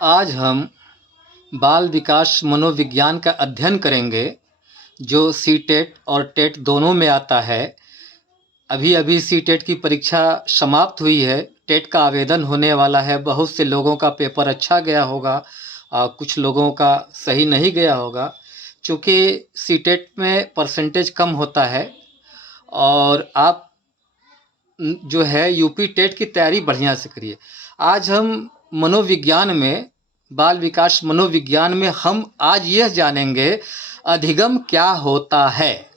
आज हम बाल विकास मनोविज्ञान का अध्ययन करेंगे जो सीटेट और टेट दोनों में आता है। अभी अभी सीटेट की परीक्षा समाप्त हुई है, टेट का आवेदन होने वाला है। बहुत से लोगों का पेपर अच्छा गया होगा और कुछ लोगों का सही नहीं गया होगा। चूँकि सीटेट में परसेंटेज कम होता है और आप जो है यूपी टेट की तैयारी बढ़िया से करिए। आज हम मनोविज्ञान में, बाल विकास मनोविज्ञान में हम आज यह जानेंगे अधिगम क्या होता है,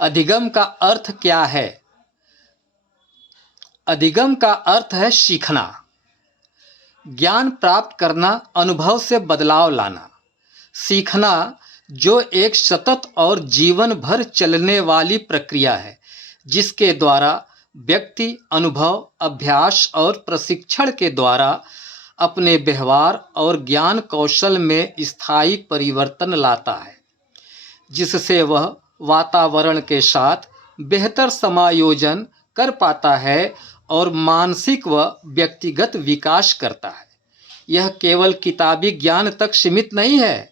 अधिगम का अर्थ क्या है। अधिगम का अर्थ है सीखना, ज्ञान प्राप्त करना, अनुभव से बदलाव लाना। सीखना जो एक सतत और जीवन भर चलने वाली प्रक्रिया है, जिसके द्वारा व्यक्ति अनुभव, अभ्यास और प्रशिक्षण के द्वारा अपने व्यवहार और ज्ञान कौशल में स्थायी परिवर्तन लाता है, जिससे वह वातावरण के साथ बेहतर समायोजन कर पाता है और मानसिक व व्यक्तिगत विकास करता है। यह केवल किताबी ज्ञान तक सीमित नहीं है,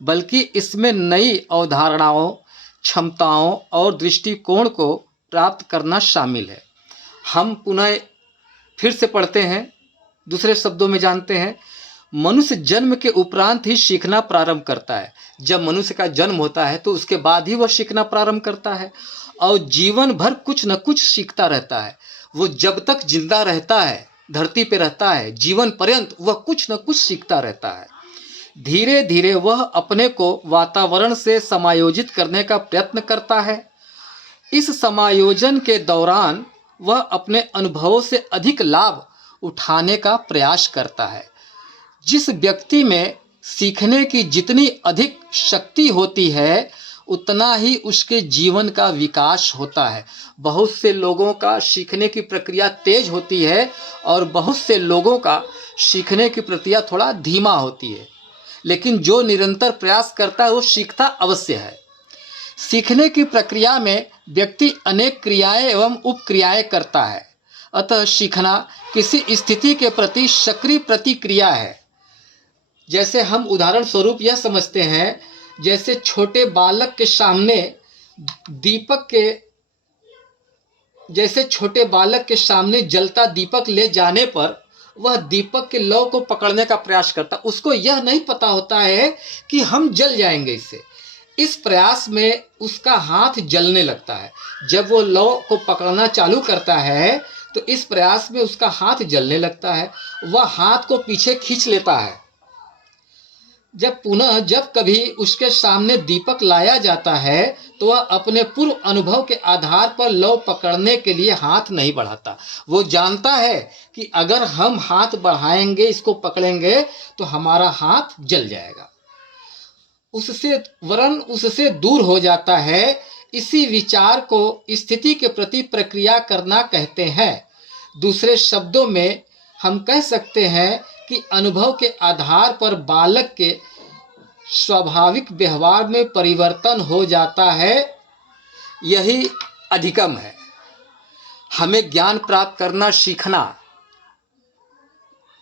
बल्कि इसमें नई अवधारणाओं, क्षमताओं और दृष्टिकोण को प्राप्त करना शामिल है। हम पुनः फिर से पढ़ते हैं, दूसरे शब्दों में जानते हैं। मनुष्य जन्म के उपरांत ही सीखना प्रारंभ करता है। जब मनुष्य का जन्म होता है तो उसके बाद ही वह सीखना प्रारंभ करता है और जीवन भर कुछ न कुछ सीखता रहता है। वो जब तक जिंदा रहता है, धरती पे रहता है, जीवन पर्यंत वह कुछ न कुछ सीखता रहता है। धीरे धीरे वह अपने को वातावरण से समायोजित करने का प्रयत्न करता है। इस समायोजन के दौरान वह अपने अनुभवों से अधिक लाभ उठाने का प्रयास करता है। जिस व्यक्ति में सीखने की जितनी अधिक शक्ति होती है, उतना ही उसके जीवन का विकास होता है। बहुत से लोगों का सीखने की प्रक्रिया तेज होती है और बहुत से लोगों का सीखने की प्रक्रिया थोड़ा धीमा होती है, लेकिन जो निरंतर प्रयास करता है वो सीखता अवश्य है। सीखने की प्रक्रिया में व्यक्ति अनेक क्रियाएं एवं उपक्रियाएं करता है, अतः सीखना किसी स्थिति के प्रति सक्रिय प्रतिक्रिया है। जैसे हम उदाहरण स्वरूप यह समझते हैं, जैसे छोटे बालक के सामने जलता दीपक ले जाने पर वह दीपक के लौ को पकड़ने का प्रयास करता। उसको यह नहीं पता होता है कि हम जल जाएंगे इससे। इस प्रयास में उसका हाथ जलने लगता है। जब वो लौ को पकड़ना चालू करता है तो इस प्रयास में उसका हाथ जलने लगता है। वह हाथ को पीछे खींच लेता है। जब कभी उसके सामने दीपक लाया जाता है तो वह अपने पूर्व अनुभव के आधार पर लौ पकड़ने के लिए हाथ नहीं बढ़ाता। वो जानता है कि अगर हम हाथ बढ़ाएंगे, इसको पकड़ेंगे तो हमारा हाथ जल जाएगा, उससे दूर हो जाता है। इसी विचार को स्थिति के प्रति प्रक्रिया करना कहते हैं। दूसरे शब्दों में हम कह सकते हैं कि अनुभव के आधार पर बालक के स्वाभाविक व्यवहार में परिवर्तन हो जाता है। यही अधिगम है। हमें ज्ञान प्राप्त करना, सीखना,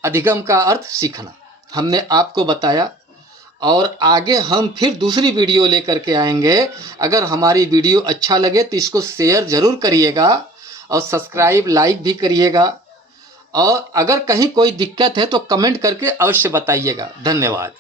अधिगम का अर्थ सीखना हमने आपको बताया। और आगे हम फिर दूसरी वीडियो लेकर के आएंगे। अगर हमारी वीडियो अच्छा लगे तो इसको शेयर ज़रूर करिएगा और सब्सक्राइब, लाइक भी करिएगा। और अगर कहीं कोई दिक्कत है तो कमेंट करके अवश्य बताइएगा। धन्यवाद।